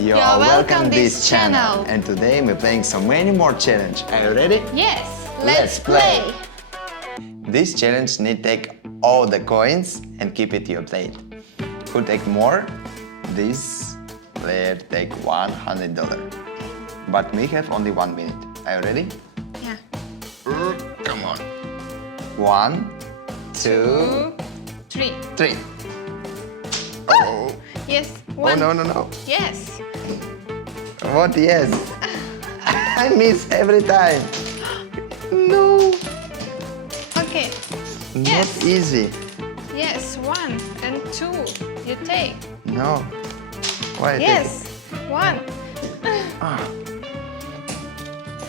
You're welcome this channel. And today we're playing so many more challenge. Are you ready? Yes, let's play. This challenge need take all the coins and keep it to your plate. Who take more? This player take $100. But we have only 1 minute. Are you ready? Yeah. Come on. 1, 2, 3. 3. Oh. Yes, Oh 1. no. Yes. What yes? I miss every time. No. Okay. Not Yes. easy. Yes, 1 and 2. You take. No. Why? Yes, 1.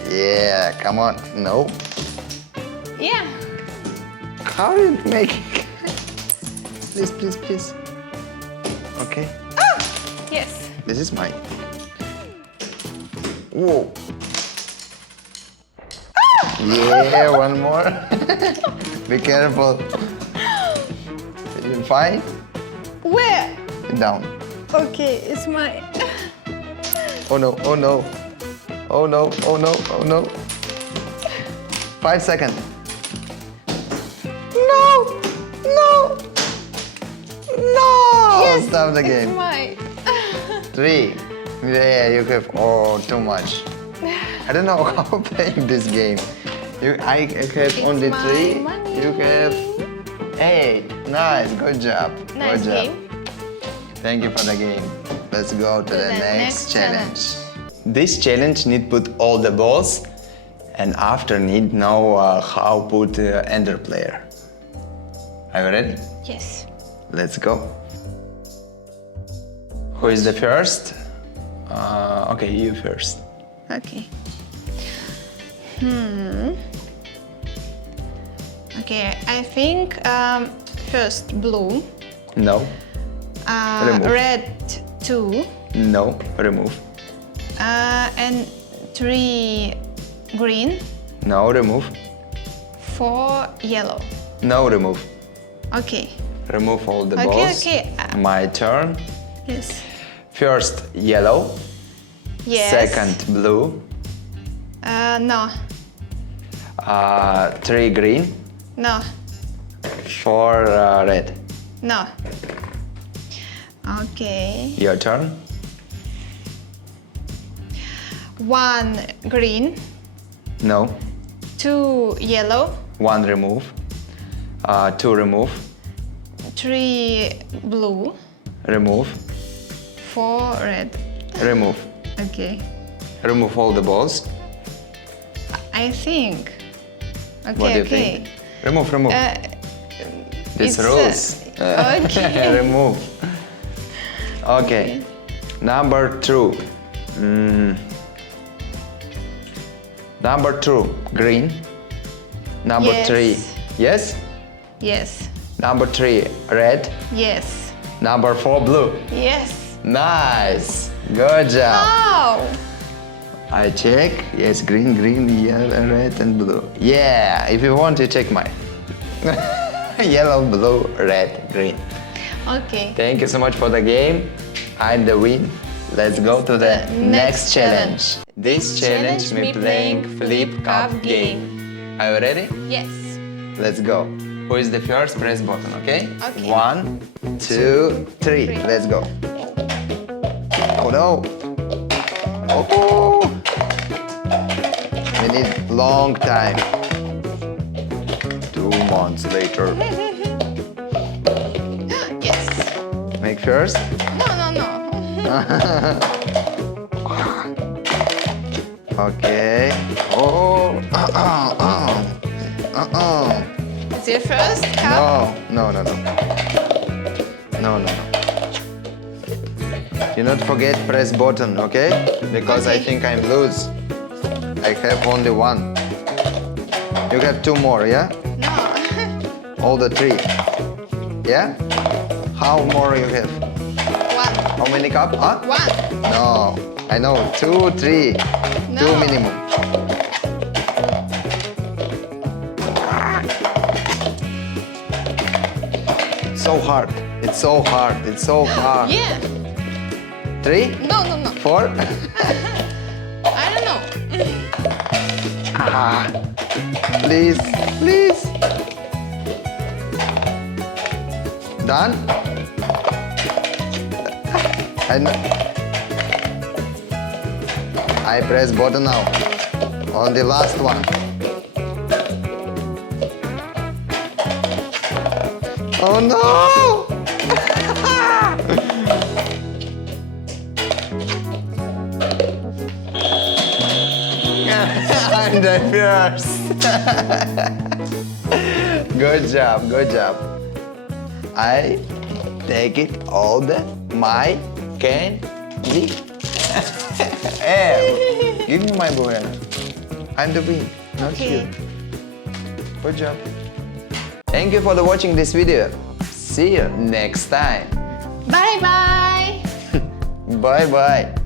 Yeah, come on. No. Yeah. How are you making? Please. Okay. Yes. This is mine. Whoa. Yeah, one more. Be careful. You fine? Where? Down. Okay, it's mine. Oh no. 5 seconds. No. Yes, Stop the it's game. mine. 3. Yeah, you have too much. I don't know how playing this game. I have only my 3. money. You have 8. Nice, good job. Nice Good job. game. Thank you for the game. Let's go to the next challenge. challenge. This challenge need put all the balls, and after need know how put ender player. Are you ready? Yes. Let's go. Who is the first? Okay, you first. Okay. Okay, I think first blue. No. Remove. Red 2. No. Remove. And 3 green. No. Remove. 4 yellow. No. Remove. Okay. Remove all the Okay, balls. okay. My turn. Yes. First yellow. Yes. Second blue. No. 3 green. No. 4 red. No. Okay. Your turn. 1 green. No. 2 yellow. 1 remove. 2 remove. 3 blue. Remove. 4 red. Remove. Okay. Remove all the balls. I think. Okay, What do you okay. think? Remove. This it's, rules. okay. Remove. Okay. Number 2. Number 2, green. Number Yes. 3, yes? Yes. Number 3, red. Yes. Number 4, blue. Yes. Nice. Good job. Oh! I check. Yes, green, yellow, red, and blue. Yeah, if you want, you check mine. Yellow, blue, red, green. Okay. Thank you so much for the game. I'm the win. Let's go to the next challenge. This challenge me playing flip cup game. Are you ready? Yes. Let's go. Who is the first? Press button, okay? Okay. 1, 2, 3. Let's go. Oh no. Oh. We need long time. 2 months later. Yes. Make first. No. Okay. Oh. It's your first cup? No. Do not forget press button, okay? Because I Okay. think I'm lose. I have only 1. You have 2 more, yeah? No. All the 3. Yeah? How more you have? 1. How many cup? Huh? 1. No. I know. 2, 3. No. 2 minimum. So hard. It's so hard. Yeah. 3, No. 4. I don't know. Please. Done? And I press button now. On the last one. Oh no! I'm the first. Good job. I take it all my candy. Hey, give me my banana. I'm the win, not Okay. you. Good job. Thank you for watching this video. See you next time. Bye bye. Bye.